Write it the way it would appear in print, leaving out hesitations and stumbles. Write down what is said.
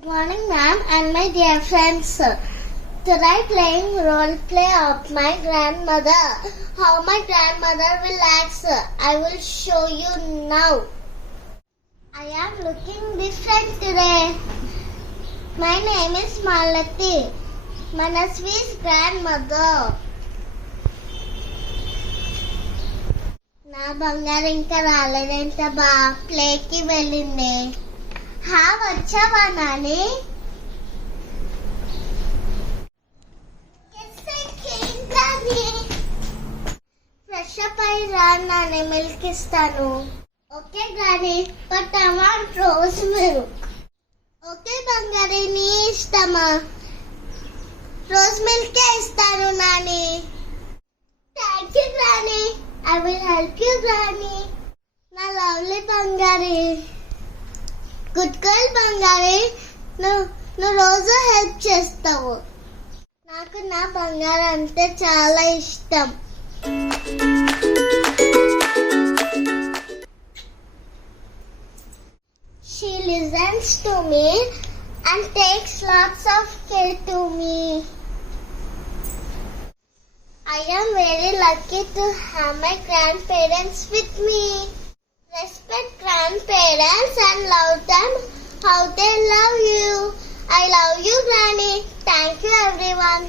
Good morning, ma'am, and my dear friends. Today, playing role play of my grandmother. How my grandmother will act, I will show you now. I am looking different today. My name is Malati, Manasvi's grandmother. నా బంగారు ఇంకా రాలేదేంటబ్బా, ప్లేకి వెళ్ళింది. వచ్చావా Nani? Fresh up అయి రా Nani, milk ఇస్తాను. ఓకే గాని, but I want rose milk. Okay బంగారి, నీ ఇష్టమా? రోజ్ మిల్కే ఇస్తాను Nani. Thank you granny. I will help you, Granny. నా లవ్లీ బంగారి. గుడ్ గర్ల్ బంగారి. నువ్వు రోజు హెల్ప్ చేస్తావు. నాకు నా బంగారు అంటే చాలా ఇష్టం. She listens to me and takes lots of care to me. I am very lucky to have my grandparents with me. Respect grandparents and love them how they love you. I love you, Granny. Thank you, everyone.